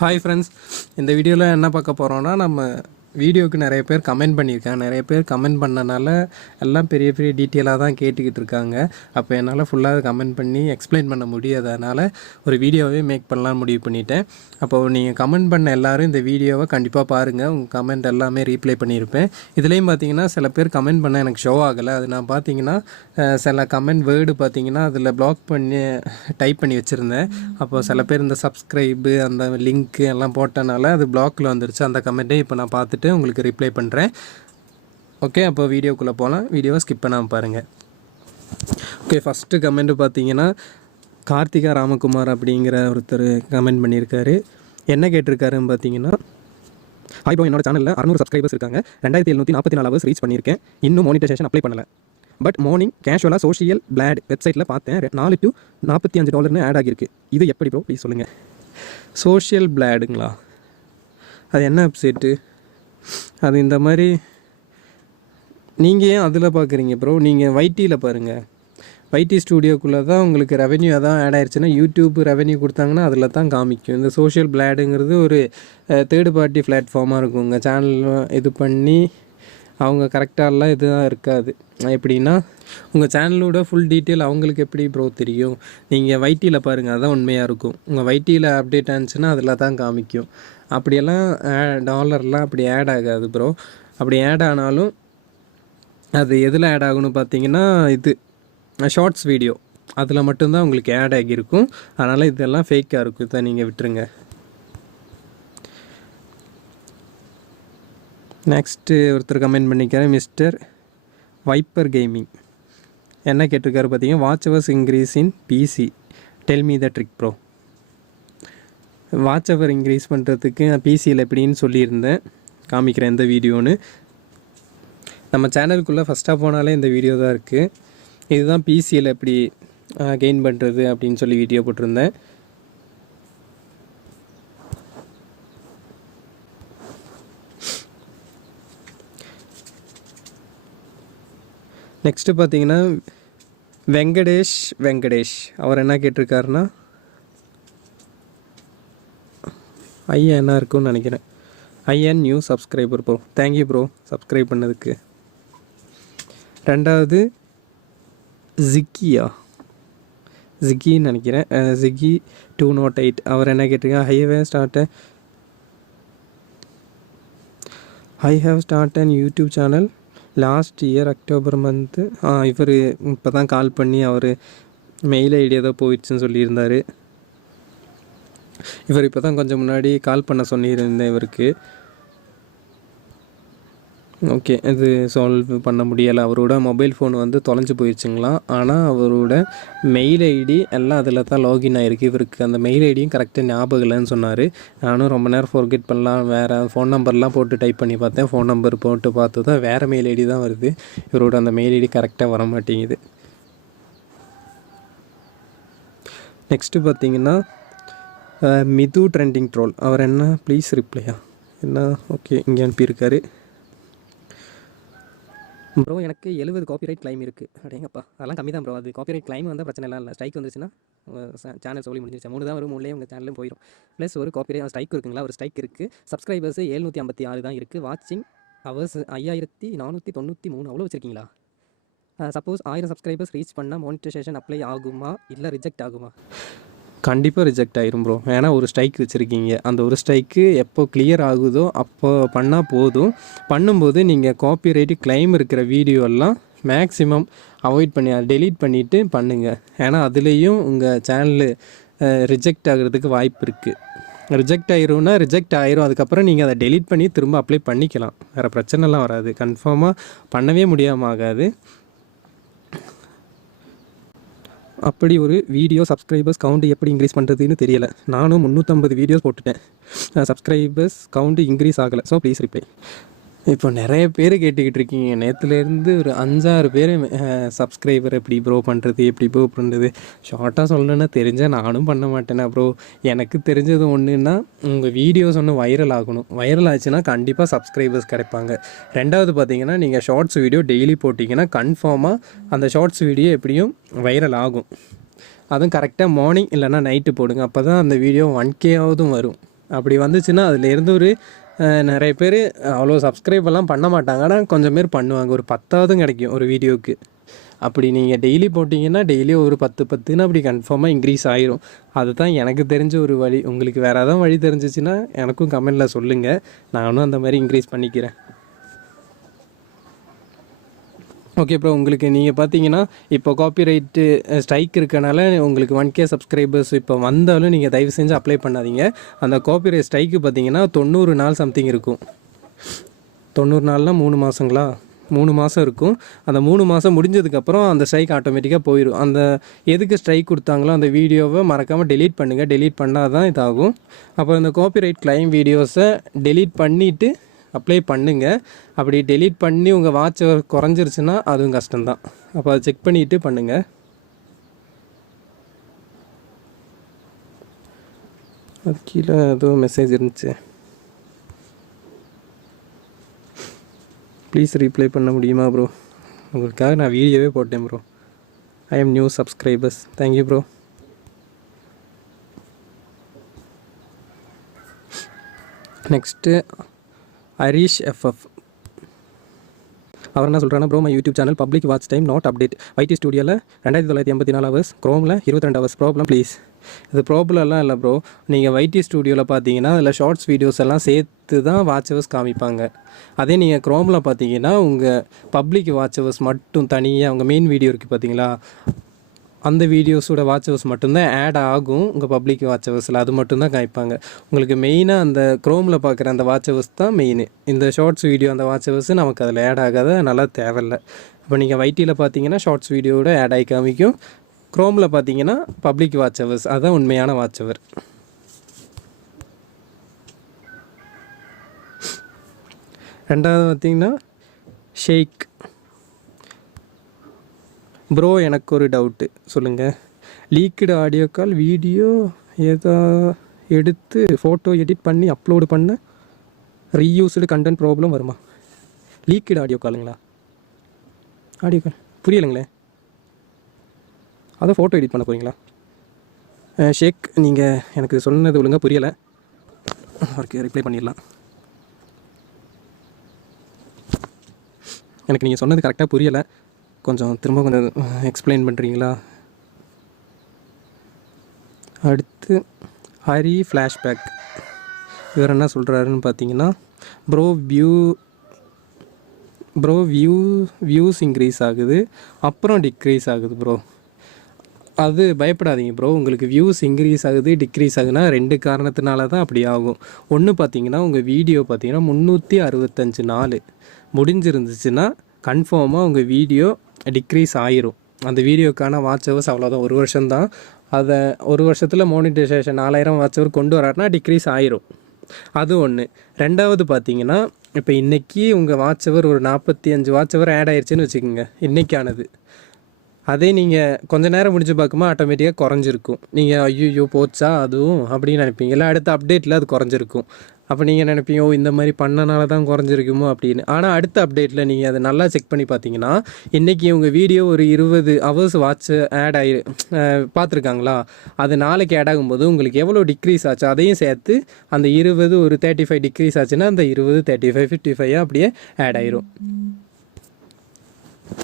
Hi friends, இந்த வீடியோவில் என்ன பார்க்க போகிறோன்னா, நம்ம வீடியோவுக்கு நிறைய பேர் கமெண்ட் பண்ணியிருக்காங்க. நிறைய பேர் கமெண்ட் பண்ணனால எல்லாம் பெரிய பெரிய டீட்டெயிலாக தான் கேட்டுக்கிட்டு இருக்காங்க. அப்போ என்னால் ஃபுல்லாக கமெண்ட் பண்ணி எக்ஸ்பிளைன் பண்ண முடியாதனால ஒரு வீடியோவே மேக் பண்ணலான்னு முடிவு பண்ணிட்டேன். அப்போது நீங்கள் கமெண்ட் பண்ண எல்லோரும் இந்த வீடியோவை கண்டிப்பாக பாருங்கள். உங்கள் கமெண்ட் எல்லாமே ரீப்ளை பண்ணியிருப்பேன். இதுலேயும் பார்த்தீங்கன்னா சில பேர் கமெண்ட் பண்ண எனக்கு ஷோ ஆகலை. அது நான் பார்த்தீங்கன்னா சில கமெண்ட் வேர்டு பார்த்தீங்கன்னா அதில் பிளாக் பண்ணி டைப் பண்ணி வச்சுருந்தேன். அப்போ சில பேர் இந்த சப்ஸ்கிரைபு அந்த லிங்க்கு எல்லாம் போட்டனால அது பிளாக்கில் வந்துருச்சு. அந்த கமெண்ட்டே இப்போ நான் பார்த்துட்டு உங்களுக்கு ரிப்ளை பண்ணுறேன். ஓகே, அப்போ வீடியோக்குள்ளே போகலாம். வீடியோவை ஸ்கிப் பண்ணாமல் பாருங்கள். ஓகே, ஃபஸ்ட்டு கமெண்ட்டு பார்த்தீங்கன்னா கார்த்திகா ராமகுமார் அப்படிங்கிற ஒருத்தர் கமெண்ட் பண்ணியிருக்காரு. என்ன கேட்டிருக்காருன்னு பார்த்தீங்கன்னா, ஹாய் ப்ரோ, என்னோட சேனலில் 600 சப்ஸ்கிரைபர்ஸ் இருக்காங்க. 2744 ஹவர்ஸ் ரீச் பண்ணியிருக்கேன். இன்னும் மானிட்டைசேஷன் அப்ளை பண்ணலை. பட் மார்னிங் கேஷுவலாக சோஷியல் பிளாட் வெப்சைட்டில் பார்த்தேன், $4 to $45 ஆட் ஆகியிருக்கு. இது எப்படி ப்ரோ, ப்ளீஸ் சொல்லுங்கள். சோஷியல் பிளாடுங்களா? அது என்ன வெப்சைட்டு? அது இந்த மாதிரி நீங்கள் ஏன் அதில் பார்க்குறீங்க ப்ரோ? நீங்கள் வைட்டியில் பாருங்கள். வைட்டி ஸ்டூடியோக்குள்ளே தான் உங்களுக்கு ரெவென்யூ அதான் ஆட் ஆயிடுச்சுன்னா யூடியூப் ரெவென்யூ கொடுத்தாங்கன்னா அதில் தான் காமிக்கும். இந்த சோஷியல் பிளாடுங்கிறது ஒரு தேர்டு பார்ட்டி பிளாட்ஃபார்மாக இருக்கும். உங்கள் சேனல் இது பண்ணி அவங்க கரெக்டாகலாம் இதுதான் இருக்காது. எப்படின்னா உங்கள் சேனலோட ஃபுல் டீட்டெயில் அவங்களுக்கு எப்படி ப்ரோ தெரியும்? நீங்கள் வைட்டியில் பாருங்கள், அதுதான் உண்மையாக இருக்கும். உங்கள் வைட்டியில் அப்டேட் ஆனிச்சுன்னா அதில் தான் காமிக்கும். அப்படியெல்லாம் டாலர்லாம் அப்படி ஆட் ஆகாது ப்ரோ. அப்படி ஆட் ஆனாலும் அது எதில் ஆட் ஆகுன்னு பார்த்தீங்கன்னா இது ஷார்ட்ஸ் வீடியோ அதில் மட்டும்தான் உங்களுக்கு ஆட் ஆகியிருக்கும். அதனால் இதெல்லாம் ஃபேக்காக இருக்கும். இதை நீங்கள் விட்டுருங்க. நெக்ஸ்ட்டு ஒருத்தர் கமெண்ட் பண்ணிக்கிறேன், மிஸ்டர் வைப்பர் கேமிங். என்ன கேட்டிருக்காரு பார்த்தீங்கன்னா, watch hours increase in PC, tell me the trick bro. Watch hour increase பண்ணுறதுக்கு நான் பிசியில் எப்படின்னு சொல்லியிருந்தேன், காமிக்கிறேன் எந்த வீடியோன்னு. நம்ம சேனலுக்குள்ளே ஃபஸ்ட்டாக போனாலே இந்த வீடியோ தான் இருக்குது. இதுதான் பிசியில் எப்படி கெயின் பண்ணுறது அப்படின்னு சொல்லி வீடியோ போட்டிருந்தேன். நெக்ஸ்ட்டு பார்த்தீங்கன்னா வெங்கடேஷ் அவர் என்ன கேட்டிருக்காருன்னா, ஐயன் என்ன இருக்குன்னு நினைக்கிறேன், Iyan new subscriber bro. Thank you bro subscribe பண்ணதுக்கு. ரெண்டாவது ஜிக்கின்னு நினைக்கிறேன், ஜிக்கி 208. அவர் என்ன கேட்டிருக்காங்க, I have start an YouTube channel last year October month. இவர் இப்போ தான் கால் பண்ணி அவர் மெயில் ஐடி ஏதோ போயிடுச்சுன்னு சொல்லியிருந்தார். இவர் இப்போ தான் கொஞ்சம் முன்னாடி கால் பண்ண சொல்லியிருந்தேன் இவருக்கு. ஓகே, இது சால்வ் பண்ண முடியலை. அவரோட மொபைல் ஃபோன் வந்து தொலைஞ்சு போயிடுச்சுங்களாம். ஆனால் அவரோட மெயில் ஐடி எல்லாம் அதில் தான் லாகின் ஆகிருக்கு. இவருக்கு அந்த மெயில் ஐடியும் கரெக்டாக ஞாபகம் இல்லைன்னு சொன்னார். நானும் ரொம்ப நேரம் ஃபோர்கெட் பண்ணலாம், வேறு ஃபோன் நம்பர்லாம் போட்டு டைப் பண்ணி பார்த்தேன். ஃபோன் நம்பர் போட்டு பார்த்து தான் வேறு மெயில் ஐடி தான் வருது. இவரோட அந்த மெயில் ஐடி கரெக்டாக வர மாட்டேங்குது. நெக்ஸ்ட்டு பார்த்தீங்கன்னா மிது ட்ரெண்டிங் ட்ரோல். அவர் என்ன ப்ளீஸ் ரிப்ளையா என்ன? ஓகே, இங்கே அனுப்பியிருக்காரு. ப்ரோ எனக்கு 70 காப்பிரைட் கிளைம் இருக்குது. அப்படிங்கப்பா, அதெல்லாம் கம்மி தான் ப்ரோ. அது காப்பிரைட் கிளைம் வந்தால் பிரச்சனை இல்லை. ஸ்ட்ரைக் வந்துச்சுன்னா சேனல் சொல்லி முடிஞ்சிருச்சு. 3 தான் வரும், 3லேயே உங்கள் சேனலும் போயிடும். ப்ளஸ் ஒரு காப்பிரைட் ஸ்ட்ரைக் இருக்குங்களா, ஒரு ஸ்ட்ரைக் இருக்குது. சப்ஸ்கிரைபர்ஸ் 756 தான் இருக்குது. வாட்சிங் ஹவர்ஸ் 5493. அவ்வளோ வச்சுருக்கீங்களா? சப்போஸ் 1000 சப்ஸ்கிரைபர்ஸ் ரீச் பண்ணால் மானிட்டைசேஷன் அப்ளை ஆகுமா இல்லை ரிஜெக்ட் ஆகுமா? கண்டிப்பாக ரிஜெக்ட் ஆகிரும் ப்ரோ. ஏன்னா ஒரு ஸ்ட்ரைக் வச்சுருக்கீங்க. அந்த ஒரு ஸ்ட்ரைக்கு எப்போ கிளியர் ஆகுதோ அப்போ பண்ணால் போதும். பண்ணும்போது நீங்கள் காப்பிரைட்டு கிளைம் இருக்கிற வீடியோலாம் மேக்ஸிமம் அவாய்ட் பண்ணி டெலீட் பண்ணிவிட்டு பண்ணுங்கள். ஏன்னா அதுலேயும் உங்கள் சேனலு ரிஜெக்ட் ஆகிறதுக்கு வாய்ப்பு இருக்குது. ரிஜெக்ட் ஆகிரும்னா ரிஜெக்ட் ஆகிரும். அதுக்கப்புறம் நீங்கள் அதை டெலீட் பண்ணி திரும்ப அப்ளை பண்ணிக்கலாம். வேறு பிரச்சனைலாம் வராது. கன்ஃபார்மாக பண்ணவே முடியாமல் ஆகாது. அப்படி ஒரு வீடியோ சப்ஸ்கிரைபர்ஸ் கவுண்ட் எப்படி இன்க்ரீஸ் பண்ணுறதுன்னு தெரியலை. நானும் 350 வீடியோஸ் போட்டுட்டேன், சப்ஸ்கிரைபர்ஸ் கவுண்ட் இன்க்ரீஸ் ஆகலை. So please reply. இப்போ நிறைய பேர் கேட்டுக்கிட்டு இருக்கீங்க. நேற்றுலேருந்து ஒரு 5-6 பேர் சப்ஸ்கிரைபர் எப்படி ப்ரோ பண்ணுறது, எப்படி ப்ரோ பண்ணுறது. ஷார்ட்டாக சொல்லணுன்னா தெரிஞ்சால் நானும் பண்ண மாட்டேனா ப்ரோ. எனக்கு தெரிஞ்சது ஒன்றுன்னா, உங்கள் வீடியோஸ் ஒன்று வைரல் ஆகணும். வைரல் ஆச்சுன்னா கண்டிப்பாக சப்ஸ்கிரைபர்ஸ் கிடைப்பாங்க. ரெண்டாவது பார்த்தீங்கன்னா, நீங்கள் ஷார்ட்ஸ் வீடியோ டெய்லி போட்டிங்கன்னா கன்ஃபார்மாக அந்த ஷார்ட்ஸ் வீடியோ எப்படியும் வைரல் ஆகும். அதுவும் கரெக்டாக மார்னிங் இல்லைனா நைட்டு போடுங்க. அப்போ தான் அந்த வீடியோ 1K வரும். அப்படி வந்துச்சுன்னா அதுலேருந்து ஒரு நிறைய பேர் அவ்வளோ சப்ஸ்கிரைபெல்லாம் பண்ண மாட்டாங்க, ஆனால் கொஞ்சம் பேர் பண்ணுவாங்க. ஒரு 10ஆவது கிடைக்கும் ஒரு வீடியோவுக்கு. அப்படி நீங்கள் டெய்லி போட்டிங்கன்னா டெய்லி ஒரு 10 அப்படி கன்ஃபார்மாக இன்க்ரீஸ் ஆயிரும். அதுதான் எனக்கு தெரிஞ்ச ஒரு வழி. உங்களுக்கு வேறு எதாவது வழி தெரிஞ்சிச்சுன்னா எனக்கும் கமெண்டில் சொல்லுங்கள், நானும் அந்த மாதிரி இன்க்ரீஸ் பண்ணிக்கிறேன். ஓகே ப்ரோ, உங்களுக்கு நீங்கள் பார்த்தீங்கன்னா இப்போ காப்பிரைட்டு ஸ்ட்ரைக் இருக்கனால உங்களுக்கு 1K சப்ஸ்கிரைபர்ஸ் இப்போ வந்தாலும் நீங்கள் தயவு செஞ்சு அப்ளை பண்ணாதீங்க. அந்த காப்பிரைட் ஸ்ட்ரைக்கு பார்த்தீங்கன்னா 90 நாள் சம்திங் இருக்கும். 90 நாள்னால் 3 மாதங்களா? 3 மாதம் இருக்கும். அந்த 3 மாதம் முடிஞ்சதுக்கப்புறம் அந்த ஸ்ட்ரைக் ஆட்டோமேட்டிக்காக போயிடும். அந்த எதுக்கு ஸ்ட்ரைக் கொடுத்தாங்களோ அந்த வீடியோவை மறக்காமல் டெலீட் பண்ணுங்கள். டெலீட் பண்ணால் தான் இதாகும். அப்புறம் இந்த காப்பிரைட் கிளைம் வீடியோஸை டெலீட் பண்ணிவிட்டு அப்ளை பண்ணுங்கள். அப்படி டெலீட் பண்ணி உங்கள் வாட்ச் ஹவர் குறைஞ்சிருச்சுன்னா அதுவும் கஷ்டம்தான். அப்போ அதை செக் பண்ணிவிட்டு பண்ணுங்கள். அது கீழே ஏதோ மெசேஜ் இருந்துச்சு, ப்ளீஸ் ரீப்ளை பண்ண முடியுமா ப்ரோ? உங்களுக்காக நான் வீடியோவே போட்டேன் bro. I am new subscribers. Thank you bro. Next Harish FF. அவர் என்ன சொல்கிறாங்கன்னா, bro my YouTube channel public watch time not update. YT ஸ்டுடியோவில் 2984 ஹவர்ஸ், க்ரோமில் 22 ஹவர்ஸ். Problem please. இது ப்ராப்ளம்லாம் இல்லை ப்ரோ. நீங்கள் வைடி ஸ்டுடியோவில் பார்த்தீங்கன்னா அதில் ஷார்ட்ஸ் வீடியோஸ் எல்லாம் சேர்த்து தான் வாட்ச் ஹவர்ஸ் காமிப்பாங்க. அதே நீங்கள் க்ரோமில் பார்த்தீங்கன்னா உங்கள் பப்ளிக் வாட்ச் ஹவர்ஸ் மட்டும் தனியாக உங்கள் மெயின் வீடியோ இருக்குது பார்த்தீங்களா, அந்த வீடியோஸோட வாட்ச் ஹவர்ஸ் மட்டும்தான் ஆட் ஆகும் உங்கள் பப்ளிக் வாட்ச் ஹவர்ஸில். அது மட்டும்தான் காமிப்பாங்க உங்களுக்கு. மெயினாக அந்த க்ரோமில் பார்க்குற அந்த வாட்ச் ஹவர்ஸ் தான் மெயின். இந்த ஷார்ட்ஸ் வீடியோ அந்த வாட்ச் ஹவர்ஸ் நமக்கு அதில் ஆட் ஆகாத, நல்லா தேவையில்லை. இப்போ நீங்கள் வைட்டியில் பார்த்தீங்கன்னா ஷார்ட்ஸ் வீடியோட ஆட் ஆகி காமிக்கும். க்ரோமில் பார்த்தீங்கன்னா பப்ளிக் வாட்ச் ஹவர்ஸ், அதுதான் உண்மையான வாட்ச் ஹவர். ரெண்டாவது பார்த்தீங்கன்னா ஷேக். ப்ரோ எனக்கு ஒரு டவுட்டு சொல்லுங்கள். லீக்டு ஆடியோ கால் வீடியோ ஏதோ எடுத்து ஃபோட்டோ எடிட் பண்ணி அப்லோடு பண்ண ரீயூஸ்டு கண்டென்ட் ப்ராப்ளம் வருமா? லீக்டு ஆடியோ காலுங்களா? ஆடியோ கால் புரியலைங்களே. அதை ஃபோட்டோ எடிட் பண்ண போகிறீங்களா? ஷேக், நீங்கள் எனக்கு சொன்னது ஒழுங்காக புரியலை. அவருக்கு ரிப்ளை பண்ணிடலாம். எனக்கு நீங்கள் சொன்னது கரெக்டாக புரியலை, கொஞ்சம் திரும்ப கொஞ்சம் எக்ஸ்பிளைன் பண்ணுறீங்களா? அடுத்து ஹரி ஃப்ளாஷ்பேக். இவர் என்ன சொல்கிறாருன்னு பார்த்தீங்கன்னா, ப்ரோ வியூஸ் இன்க்ரீஸ் ஆகுது, அப்புறம் டிக்ரீஸ் ஆகுது ப்ரோ. அது பயப்படாதீங்க ப்ரோ. உங்களுக்கு வியூஸ் இன்க்ரீஸ் ஆகுது டிக்ரீஸ் ஆகுதுன்னா 2 காரணத்தினால தான் அப்படி ஆகும். ஒன்று பார்த்தீங்கன்னா உங்கள் வீடியோ பார்த்தீங்கன்னா 365 நாள் முடிஞ்சிருந்துச்சுன்னா கன்ஃபார்மாக உங்கள் வீடியோ டிக்ரீஸ் ஆயிரும். அந்த வீடியோக்கான வாட்ச் ஹவர்ஸ் அவ்வளோதான், 1 வருஷம்தான். அதை 1 வருஷத்தில் மோனிட்டைசேஷன் 4000 வாட்ச் ஹவர் கொண்டு வராருன்னா டிக்ரீஸ் ஆயிரும். அது ஒன்று. ரெண்டாவது பார்த்தீங்கன்னா, இப்போ இன்றைக்கி உங்கள் வாட்ச் ஹவர் ஒரு 45 வாட்ச் ஹவர் ஆட் ஆயிடுச்சுன்னு வச்சுக்கோங்க, இன்றைக்கானது. அதே நீங்கள் கொஞ்சம் நேரம் முடிஞ்சு பார்க்கும்போது ஆட்டோமேட்டிக்காக குறைஞ்சிருக்கும். நீங்கள் ஐயோ போச்சா அதுவும் அப்படின்னு நினைப்பீங்க. இல்லை அடுத்த அப்டேட்டில் அது குறைஞ்சிருக்கும். அப்போ நீங்கள் நினைப்பீங்க, ஓ இந்த மாதிரி பண்ணனால தான் குறைஞ்சிருக்குமோ அப்படின்னு. ஆனால் அடுத்த அப்டேட்டில் நீங்கள் அதை நல்லா செக் பண்ணி பார்த்தீங்கன்னா, இன்றைக்கி உங்கள் வீடியோ ஒரு 20 ஹவர்ஸ் வாட்ச் ஆட் ஆகி பார்த்துருக்காங்களா, அது நாளைக்கு ஆட் ஆகும்போது உங்களுக்கு எவ்வளோ டிக்ரீஸ் ஆச்சு அதையும் சேர்த்து அந்த 20 ஒரு 35 டிக்ரீஸ் ஆச்சுன்னா அந்த 20 35 55 அப்படியே ஆட் ஆயிரும்.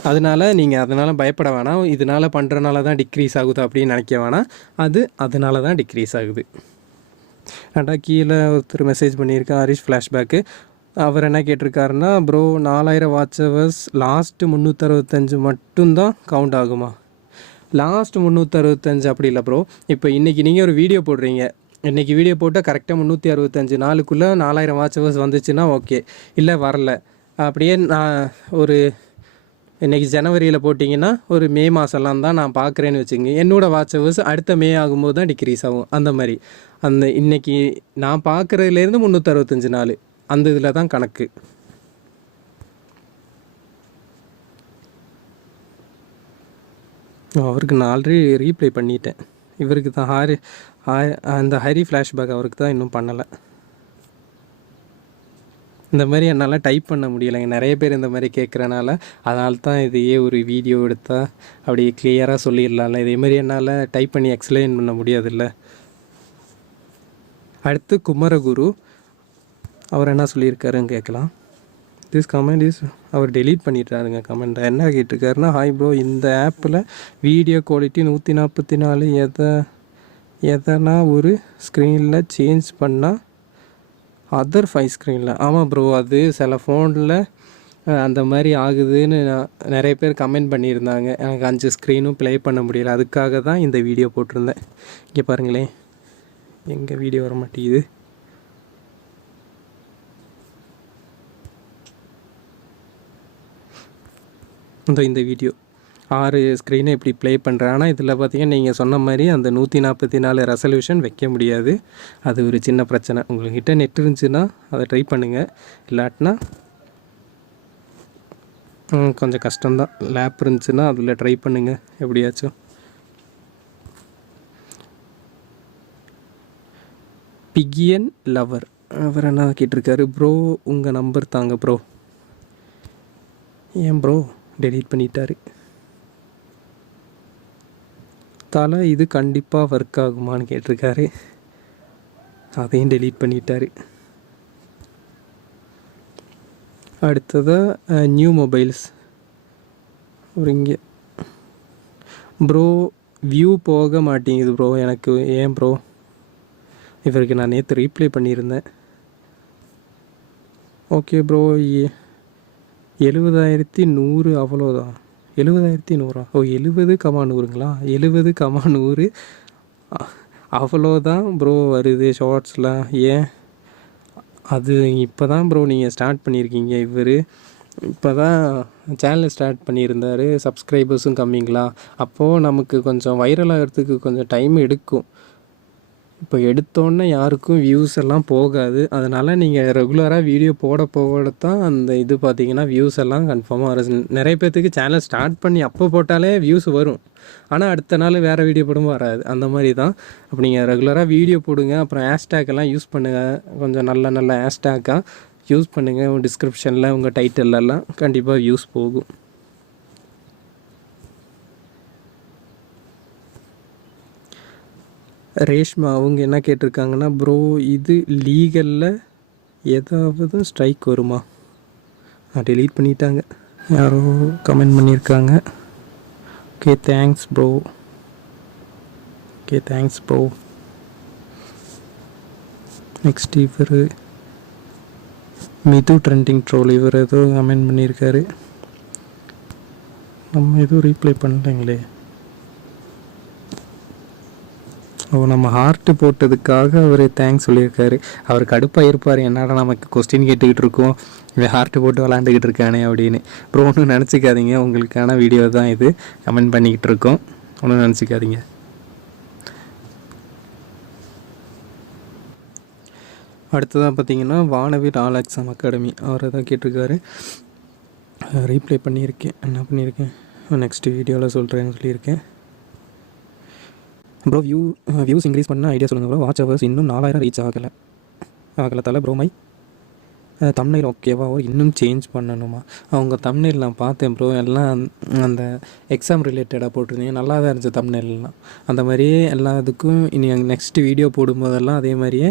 அதனால் நீங்கள் அதனால் பயப்பட வேணாம். இதனால் பண்ணுறனால தான் டிக்ரீஸ் ஆகுது அப்படின்னு நினைக்க வேணாம். அதனால தான் டிக்ரீஸ் ஆகுது. கீழே ஒருத்தர் மெசேஜ் பண்ணியிருக்கேன், ஹரிஷ் ஃப்ளாஷ்பேக்கு. அவர் என்ன கேட்டிருக்காருன்னா, ப்ரோ 4000 வாட்ச் ஹவர்ஸ் லாஸ்ட்டு 365 மட்டும்தான் கவுண்ட் ஆகுமா? லாஸ்ட் 365 அப்படி இல்லை ப்ரோ. இப்போ இன்றைக்கி நீங்கள் ஒரு வீடியோ போடுறீங்க, இன்றைக்கி வீடியோ போட்டால் கரெக்டாக 365 நாளுக்குள்ளே 4000 வாட்ச் ஹவர்ஸ் வந்துச்சுன்னா ஓகே. இல்லை வரல அப்படியே நான் ஒரு இன்றைக்கி ஜனவரியில் போட்டிங்கன்னா ஒரு மே மாதம்லாம் தான் நான் பார்க்குறேன்னு வச்சுங்க, என்னோடய வாட்ச் ஹவர்ஸ் அடுத்த மே ஆகும்போது தான் டிக்ரீஸ் ஆகும். அந்த மாதிரி அந்த இன்றைக்கி நான் பார்க்குறதுலேருந்து 365 நாள் அந்த இதில் தான் கணக்கு. அவருக்கு நான் ஆல்ரெடி ரீப்ளை பண்ணிட்டேன். இவருக்கு தான் அந்த ஹரி ஃப்ளாஷ்பேக் அவருக்கு தான் இன்னும் பண்ணலை. இந்த மாதிரி என்னால் டைப் பண்ண முடியலைங்க, நிறைய பேர் இந்த மாதிரி கேட்குறனால. அதனால தான் இதையே ஒரு வீடியோ எடுத்தால் அப்படி கிளியராக சொல்லிடலாம்ல. இதேமாரி என்னால் டைப் பண்ணி எக்ஸ்பிளைன் பண்ண முடியாதுல்ல. அடுத்து குமரகுரு, அவர் என்ன சொல்லியிருக்காருன்னு கேட்கலாம். திஸ் கமெண்ட் இஸ், அவர் டெலீட் பண்ணிட்டாருங்க கமெண்ட்டை. என்ன கேட்டிருக்காருன்னா, ஹாய் ப்ரோ, இந்த ஆப்பில் வீடியோ குவாலிட்டி 144 எதனா ஒரு ஸ்க்ரீனில் சேஞ்ச் பண்ணால் அதர் 5 ஸ்க்ரீனில். ஆமாம் ப்ரோ, அது சில ஃபோனில் அந்த மாதிரி ஆகுதுன்னு நிறைய பேர் கமெண்ட் பண்ணியிருந்தாங்க. எனக்கு 5 ஸ்க்ரீனும் ப்ளே பண்ண முடியல, அதுக்காக தான் இந்த வீடியோ போட்டிருந்தேன். இங்கே பாருங்களேன், எங்கள் வீடியோ வர மாட்டேங்குது. இந்த வீடியோ 6 ஸ்க்ரீனை இப்படி ப்ளே பண்ணுறேன். ஆனால் இதில் பார்த்தீங்கன்னா நீங்கள் சொன்ன மாதிரி அந்த 144 ரெசல்யூஷன் வைக்க முடியாது. அது ஒரு சின்ன பிரச்சனை. உங்கள்கிட்ட நெட் இருந்துச்சுன்னா அதை ட்ரை பண்ணுங்கள், இல்லாட்டினா கொஞ்சம் கஷ்டம்தான். லேப் இருந்துச்சுன்னா அதில் ட்ரை பண்ணுங்கள் எப்படியாச்சும். பிகியன் லவர், அவர் என்ன கேட்டிருக்காரு, ப்ரோ உங்கள் நம்பர் தாங்க ப்ரோ. ஏன் ப்ரோ டெலீட் பண்ணிட்டாரு? தலை இது கண்டிப்பாக ஒர்க் ஆகுமான்னு கேட்டிருக்காரு, அதையும் டெலீட் பண்ணிட்டாரு. அடுத்ததாக நியூ மொபைல்ஸ், ஒரு இங்கே ப்ரோ வியூ போக மாட்டேங்குது ப்ரோ எனக்கு, ஏன் ப்ரோ? இவருக்கு நான் நேற்று ரீப்ளை பண்ணியிருந்தேன். ஓகே ப்ரோ, 70,100 அவ்வளோதான். 70,100 ஓ 70,100ங்களா? 70,100 அவ்வளோதான் ப்ரோ வருது ஷார்ட்ஸ்லாம். ஏன் அது இப்போ தான் ப்ரோ நீங்கள் ஸ்டார்ட் பண்ணியிருக்கீங்க. இவர் இப்போ தான் சேனலை ஸ்டார்ட் பண்ணியிருந்தார், சப்ஸ்கிரைபர்ஸும் கம்மிங்களா. அப்போது நமக்கு கொஞ்சம் வைரல் ஆகிறதுக்கு கொஞ்சம் டைம் எடுக்கும். இப்போ எடுத்தோன்னே யாருக்கும் வியூஸ் எல்லாம் போகாது. அதனால் நீங்கள் ரெகுலராக வீடியோ போடத்தான் அந்த இது பார்த்திங்கன்னா வியூஸ் எல்லாம் கன்ஃபார்மாக வரும். நிறைய பேர்த்துக்கு சேனல் ஸ்டார்ட் பண்ணி அப்போ போட்டாலே வியூஸ் வரும், ஆனால் அடுத்த நாள் வேறு வீடியோ போடும்போது வராது. அந்த மாதிரி தான். அப்போ நீங்கள் ரெகுலராக வீடியோ போடுங்க. அப்புறம் ஹேஷ்டேக்கெல்லாம் யூஸ் பண்ணுங்கள், கொஞ்சம் நல்ல ஹேஷ்டேக்காக யூஸ் பண்ணுங்கள். உங்கள் டிஸ்கிரிப்ஷனில் உங்கள் டைட்டிலெல்லாம் கண்டிப்பாக வியூஸ் போகும். ரேஷ்மா அவங்க என்ன கேட்டிருக்காங்கன்னா, ப்ரோ இது லீகலில் ஏதாவது ஸ்ட்ரைக் வருமா? டெலீட் பண்ணிட்டாங்க, யாரோ கமெண்ட் பண்ணியிருக்காங்க. Okay thanks bro. Okay thanks bro. Next இவர் மிது ட்ரெண்டிங் ட்ரோல், இவர் ஏதோ கமெண்ட் பண்ணியிருக்காரு, நம்ம எதுவும் ரீப்ளை பண்ணலைங்களே. நம்ம ஹார்ட்டு போட்டதுக்காக அவர் தேங்க்ஸ் சொல்லியிருக்காரு. அவர் கடுப்பாக இருப்பார், என்னடா நமக்கு கொஸ்டின் கேட்டுக்கிட்டு இருக்கோம், இவன் ஹார்ட்டு போட்டு விளாண்டுக்கிட்டு இருக்கானே அப்படின்னு. அப்புறம் ஒன்றும் நினச்சிக்காதீங்க, உங்களுக்கான வீடியோ தான் இது, கமெண்ட் பண்ணிக்கிட்டு இருக்கோம், ஒன்றும் நினச்சிக்காதீங்க. அடுத்ததாக பார்த்தீங்கன்னா வானவில் ஆலெக்ஸாம் அகாடமி, அவரை தான் கேட்டிருக்காரு. ரீப்ளை பண்ணியிருக்கேன், என்ன பண்ணியிருக்கேன் நெக்ஸ்ட் வீடியோவில் சொல்கிறேன்னு சொல்லியிருக்கேன். ப்ரோ வியூஸ் இன்க்ரீஸ் பண்ண ஐடியா சொல்லுங்கள் ப்ரோ. வாட்ச் ஹவர்ஸ் இன்னும் 4,000 ரீச் ஆகலை தலை. ப்ரோ மை தம்ப்நெயில் ஓகேவா, இன்னும் சேஞ்ச் பண்ணணுமா? அவங்க தம்ப்நெயில் நான் பார்த்தேன் ப்ரோ, எல்லாம் அந்த எக்ஸாம் ரிலேட்டடாக போட்டிருந்தீங்க, நல்லா தான் இருந்துச்சு தம்ப்நெயில்லாம். அந்த மாதிரியே எல்லா இதுக்கும் இனி நெக்ஸ்ட்டு வீடியோ போடும்போதெல்லாம் அதே மாதிரியே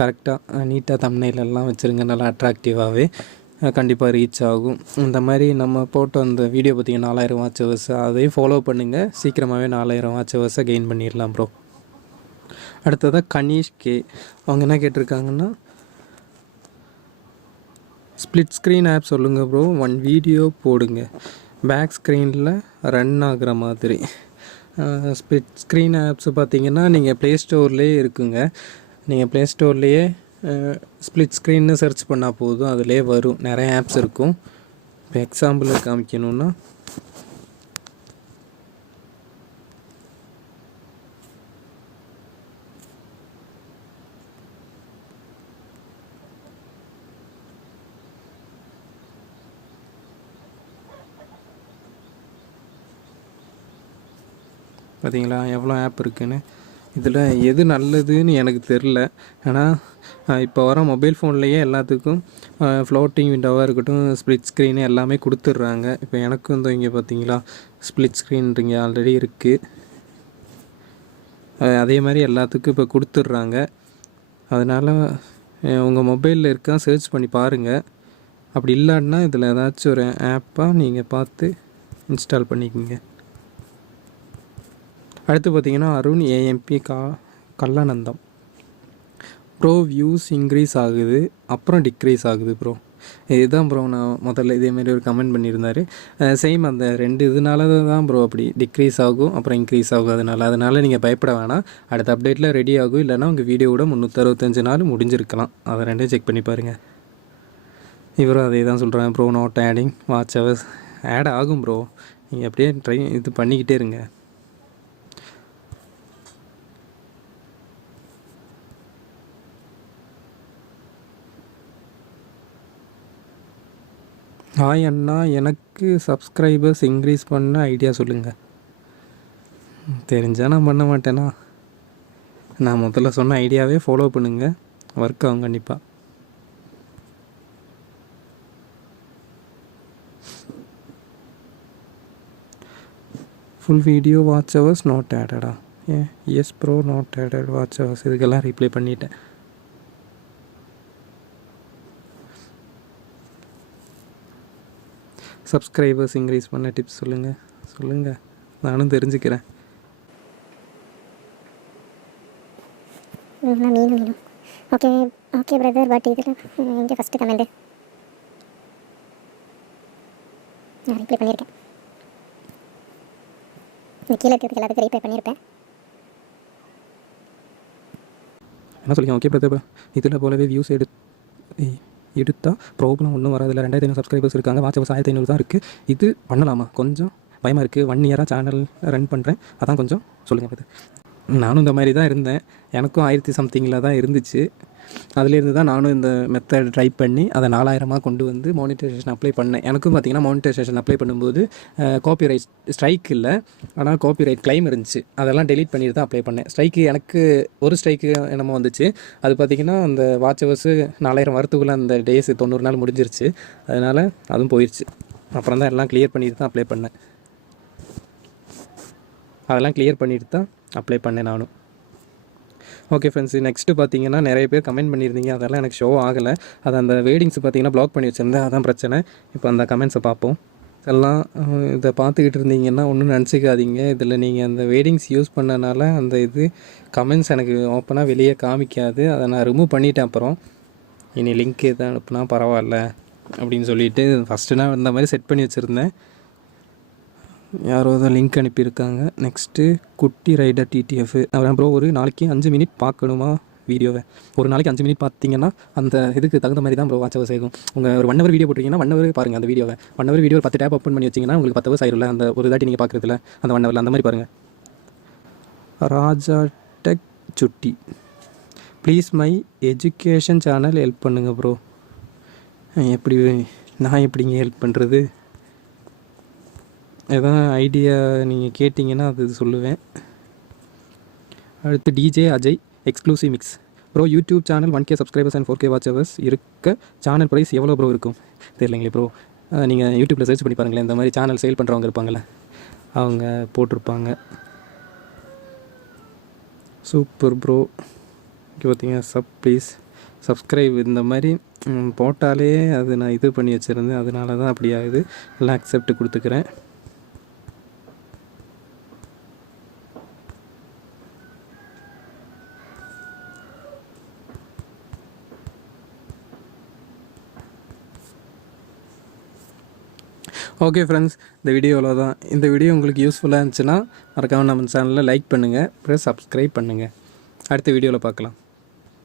கரெக்டாக நீட்டாக தம்ப்நெயிலெல்லாம் வச்சுருங்க, நல்லா அட்ராக்டிவாகவே, கண்டிப்பாக ரீச் ஆகும். இந்த மாதிரி நம்ம போட்ட அந்த வீடியோ பார்த்திங்கன்னா 4,000 வாட்ச் ஹவர்ஸ், அதையும் ஃபாலோ பண்ணுங்கள், சீக்கிரமாகவே 4,000 வாட்ச் ஹவர்ஸை கெயின் பண்ணிடலாம் ப்ரோ. அடுத்ததாக கணேஷ் கே, அவங்க என்ன கேட்டிருக்காங்கன்னா, ஸ்ப்ளிட் ஸ்க்ரீன் ஆப் சொல்லுங்கள் ப்ரோ, 1 வீடியோ போடுங்க பேக் ஸ்க்ரீனில் ரன் ஆகிற மாதிரி. ஸ்ப்ளிட் ஸ்க்ரீன் ஆப்ஸ் பார்த்திங்கன்னா நீங்கள் ப்ளே ஸ்டோர்லேயே இருக்குங்க. நீங்கள் ப்ளே ஸ்டோர்லேயே ஸ்ப்ளிட் ஸ்க்ரீன்னு சர்ச் பண்ணால் போதும், அதிலே வரும், நிறைய ஆப்ஸ் இருக்கும். இப்போ எக்ஸாம்பிள் காமிக்கணுன்னா பார்த்தீங்களா எவ்வளோ ஆப் இருக்குதுன்னு. இதில் எது நல்லதுன்னு எனக்கு தெரில, ஆனால் இப்போ வர மொபைல் ஃபோன்லேயே எல்லாத்துக்கும் ஃப்ளோட்டிங் விண்டோவாக இருக்கட்டும், ஸ்ப்ளிட் ஸ்க்ரீனு எல்லாமே கொடுத்துட்றாங்க. இப்போ எனக்கும் இந்த இங்கே பார்த்தீங்களா ஸ்ப்ளிட் ஸ்க்ரீன்றிங்க ஆல்ரெடி இருக்குது, அதே மாதிரி எல்லாத்துக்கும் இப்போ கொடுத்துட்றாங்க. அதனால் உங்கள் மொபைலில் இருக்கா சர்ச் பண்ணி பாருங்கள். அப்படி இல்லாட்டினா இதில் ஏதாச்சும் ஒரு ஆப்பாக நீங்கள் பார்த்து இன்ஸ்டால் பண்ணிக்கோங்க. அடுத்து பார்த்திங்கன்னா Arun AMP Kallanandam. Bro views increase ஆகுது அப்புறம் டிக்ரீஸ் ஆகுது ப்ரோ. இதுதான் ப்ரோ நான் முதல்ல இதேமாரி ஒரு கமெண்ட் பண்ணியிருந்தார். சேம் அந்த 2 இதனால தான் ப்ரோ அப்படி டிக்ரீஸ் ஆகும் அப்புறம் இன்க்ரீஸ் ஆகும். அதனால் நீங்கள் பயப்பட வேணாம். அடுத்த அப்டேட்டில் ரெடி ஆகும். இல்லைனா உங்கள் வீடியோவோட 365 நாள் முடிஞ்சிருக்கலாம். அதை 2 செக் பண்ணி பாருங்கள். இவரும் அதே தான் சொல்கிறேன் bro. Not adding watch hours. Add ஆகும் ப்ரோ, நீங்கள் அப்படியே இது பண்ணிக்கிட்டே இருங்க. ஹாய் அண்ணா, எனக்கு சப்ஸ்கிரைபர்ஸ் இன்க்ரீஸ் பண்ண ஐடியா சொல்லுங்கள். தெரிஞ்சால் நான் பண்ண மாட்டேனா? நான் முதல்ல சொன்ன ஐடியாவே ஃபாலோ பண்ணுங்கள், ஒர்க் ஆகும் கண்டிப்பாக. Full video watch hours not ஆடடா. Yes bro, not added watch hours. இதுக்கெல்லாம் ரிப்ளை பண்ணிட்டேன். சப்ஸ்கிரைபர்ஸ் இன்க்ரீஸ் பண்ண டிப்ஸ் சொல்லுங்கள், நானும் தெரிஞ்சுக்கிறேன். மீனும் ஓகே ஓகே பிரதர். பட் இதில் இங்கே ஃபஸ்ட்டு கமெண்ட் நான் ரிப்ளை பண்ணியிருக்கேன். கீழே இருக்கிறதுக்கு எல்லாத்துக்கும் ரிப்ளை பண்ணியிருப்பேன். என்ன சொல்லிங்க? ஓகே பிரதர், இதில் போலவே வியூஸ் எடுத்தால் ப்ராப்ளம் ஒன்றும் வராதில்ல. 2500 சப்ஸ்கிரைபர்ஸ் இருக்காங்க, வாட்ச் ஹவர்ஸ் 1500 தான் இருக்குது. இது பண்ணலாமா? கொஞ்சம் பயமாக இருக்குது. 1 இயராக சேனல் ரன் பண்ணுறேன், அதான் கொஞ்சம் சொல்லுங்கள் பிரதர். நானும் இந்த மாதிரி தான் இருந்தேன். எனக்கும் 1000 சம்திங்கில் தான் இருந்துச்சு. அதுலேருந்து தான் நானும் இந்த மெத்தட் ட்ரை பண்ணி அதை 4000 கொண்டு வந்து மானிட்டைசேஷன் அப்ளை பண்ணேன். எனக்கும் பார்த்திங்கன்னா மானிட்டைசேஷன் அப்ளை பண்ணும்போது காப்பிரைட் ஸ்ட்ரைக் இல்லை, ஆனால் காப்பிரைட் கிளைம் இருந்துச்சு. அதெல்லாம் டெலீட் பண்ணிட்டு தான் அப்ளை பண்ணேன். ஸ்ட்ரைக்கு எனக்கு ஒரு ஸ்ட்ரைக்கு என்னமோ வந்துச்சு. அது பார்த்திங்கன்னா அந்த வாட்ச் ஹவர்ஸு 4000 வரத்துக்குள்ளே அந்த டேஸ் 90 நாள் முடிஞ்சிருச்சு. அதனால் அதுவும் போயிடுச்சு. அப்புறம் தான் எல்லாம் கிளியர் பண்ணிட்டு தான் அப்ளை பண்ணேன். அதெல்லாம் கிளியர் பண்ணிட்டு தான் அப்ளை பண்ணேன் நானும். ஓகே ஃப்ரெண்ட்ஸ், நெக்ஸ்ட்டு பார்த்தீங்கன்னா நிறைய பேர் கமெண்ட் பண்ணியிருந்தீங்க, அதெல்லாம் எனக்கு ஷோ ஆகலை. அது அந்த வேர்டிங்ஸ் பார்த்தீங்கன்னா ப்ளாக் பண்ணி வச்சுருந்தேன், அதான் பிரச்சனை. இப்போ அந்த கமெண்ட்ஸை பார்ப்போம். எல்லாம் இதை பார்த்துக்கிட்டு இருந்தீங்கன்னா ஒன்றும் நினச்சிக்காதீங்க. இதில் நீங்கள் அந்த வேர்டிங்ஸ் யூஸ் பண்ணனால அந்த இது கமெண்ட்ஸ் எனக்கு ஓப்பனாக வெளியே காமிக்காது. அதை நான் ரிமூவ் பண்ணிட்டேன். அப்புறம் இனி லிங்க் எதாவது அனுப்புனா பரவாயில்ல அப்படின்னு சொல்லிவிட்டு ஃபஸ்ட்டு நான் இந்த மாதிரி செட் பண்ணி வச்சுருந்தேன். யாரோ தான் லிங்க் அனுப்பியிருக்காங்க. நெக்ஸ்ட்டு குட்டி ரைடர் டிடிஎஃப். அப்புறம் ப்ரோ ஒரு நாளைக்கு 5 மினிட் பார்க்கணுமா வீடியோவை? ஒரு நாளைக்கு 5 மினிட் பார்த்தீங்கன்னா அந்த இதுக்கு தகுந்த மாதிரி தான் ப்ரோ வாட்ச் ஹவர்ஸ் ஆகும். உங்கள் ஒரு 1 ஹவர் வீடியோ போட்டிங்கன்னா 1 ஹவர் பாருங்கள் அந்த வீடியோவை. 1 ஹவர் வீடியோ 10 டேப் ஓப்பன் பண்ணி வச்சிங்கன்னா உங்களுக்கு 10 ஹவர்ஸ் ஆயிரும்ல அந்த ஒரு தாட்டி நீங்கள் பார்க்குறதுல அந்த 1 ஹவரில். அந்த மாதிரி பாருங்கள். ராஜா டெக் சுட்டி, please my education channel help பண்ணுங்கள் ப்ரோ. நான் எப்படிங்க ஹெல்ப் பண்ணுறது? எதாவது ஐடியா நீங்கள் கேட்டிங்கன்னா அது சொல்லுவேன். அடுத்து DJ Ajay exclusive mix. Bro YouTube channel 1K subscribers and 4K watch hours இருக்க சேனல் ப்ரைஸ் எவ்வளோ ப்ரோ இருக்கும்? தெரியலைங்களே ப்ரோ. நீங்கள் யூடியூப்பில் சர்ச் பண்ணி பாருங்களேன். இந்த மாதிரி சேனல் சேல் பண்ணுறவங்க இருப்பாங்களே, அவங்க போட்டிருப்பாங்க. Super bro. இங்கே பார்த்தீங்க ப்ளீஸ் சப்ஸ்கிரைப் இந்த மாதிரி போட்டாலே அது நான் இது பண்ணி வச்சுருந்தேன். அதனால தான் அப்படி ஆகுது. எல்லாம் அக்செப்ட் கொடுத்துக்கிறேன். ஓகே ஃப்ரெண்ட்ஸ், இந்த வீடியோவில் தான். இந்த வீடியோ உங்களுக்கு யூஸ்ஃபுல்லாக இருந்துச்சுன்னா மறக்காமல் நம்ம சேனலில் லைக் பண்ணுங்கள், அப்புறம் சப்ஸ்கிரைப் பண்ணுங்கள். அடுத்த வீடியோவில் பார்க்கலாம்.